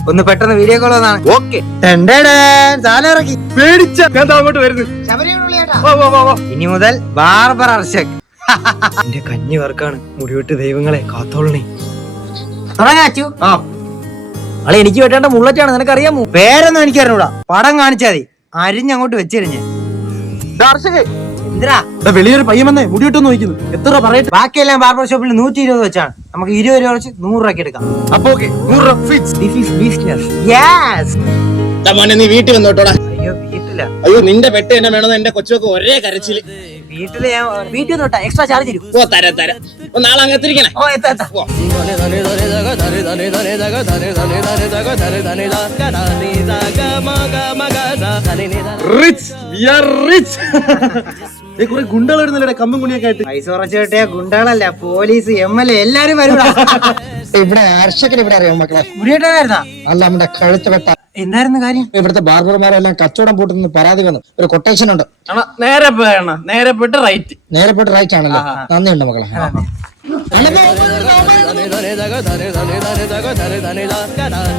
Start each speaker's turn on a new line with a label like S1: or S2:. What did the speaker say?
S1: ഒന്ന് പെട്ടെന്ന് video call വന്നാണ്. ഓക്കെ ഇറക്കി
S2: പേടിച്ച ഞാൻ അങ്ങോട്ട് വരുന്നു.
S1: ഇനി മുതൽ ബാർബർ അർഷക്. എന്റെ കഞ്ഞി വർക്കാണ്. മുടിവിട്ട് ദൈവങ്ങളെ കാത്തോളണേ. തുടങ്ങാച്ചു. അളെ എനിക്ക് വെട്ടേണ്ട മുള്ളറ്റാണ്, നിനക്കറിയാമോ? പേരൊന്നും എനിക്കറിഞ്ഞൂടാ, പടം കാണിച്ചാ മതി. അരിഞ്ഞങ്ങോട്ട് വെച്ചിരിഞ്ഞ്. എന്തിനാ
S2: വെളിയൊരു പയ്യൻ വന്നേ മുടിവിട്ട് നോക്കുന്നു. എത്ര രൂപ പറയട്ടെ?
S1: ബാക്കിയെല്ലാം ബാർബർ ഷോപ്പിൽ 120 വെച്ചാണ്. നമുക്ക് 20 രൂപ വെച്ച് 100 രൂപയ്ക്ക് എടുക്കാം.
S2: അപ്പൊ ഓക്കെ, 100 രൂപ fix.
S1: This is business. Yes.
S3: നീ വീട്ടിൽ വന്നോട്ടോടാ.
S1: അയ്യോ വീട്ടില.
S3: അയ്യോ നിന്റെ പെട്ട് തന്നെ വേണമെന്ന് എന്റെ കൊച്ചൊക്കെ ഒരേ കരച്ചില്.
S1: വീട്ടില് ഞാൻ വീട്ടിൽ തൊട്ടാ എക്സ്ട്രാ ചാർജ് തരും.
S3: ഓ തരാം. നാളെ അങ്ങത്തിരിക്കണേ.
S1: ഓ എത്താ.
S2: Rich, we are rich. കുറെ ഗുണ്ടകൾ വരുന്നില്ലേ കമ്പും കുണിയൊക്കെ ആയിട്ട്.
S1: പൈസ കുറച്ച് കിട്ടിയ ഗുണ്ടകളല്ല, പോലീസ്, MLA എല്ലാരും വരും.
S4: ഇവിടെ അർഷകന് ഇവിടെ അറിയാം മക്കളെ.
S1: മുടിയേട്ടായിരുന്നാ?
S4: അല്ല, നമ്മുടെ കഴുത്ത് വെട്ട.
S1: എന്തായിരുന്നു കാര്യം?
S4: ഇവിടുത്തെ ബാർബർമാരെല്ലാം കച്ചവടം പൂട്ടുന്ന പരാതി വന്നു. ഒരു കൊട്ടേഷൻ ഉണ്ട്.
S2: നേരെ പോയിട്ട് റൈറ്റ്.
S4: നേരെ പോയിട്ട് റൈറ്റ് ആണല്ലോ. നന്ദിയുണ്ട് മക്കളെ.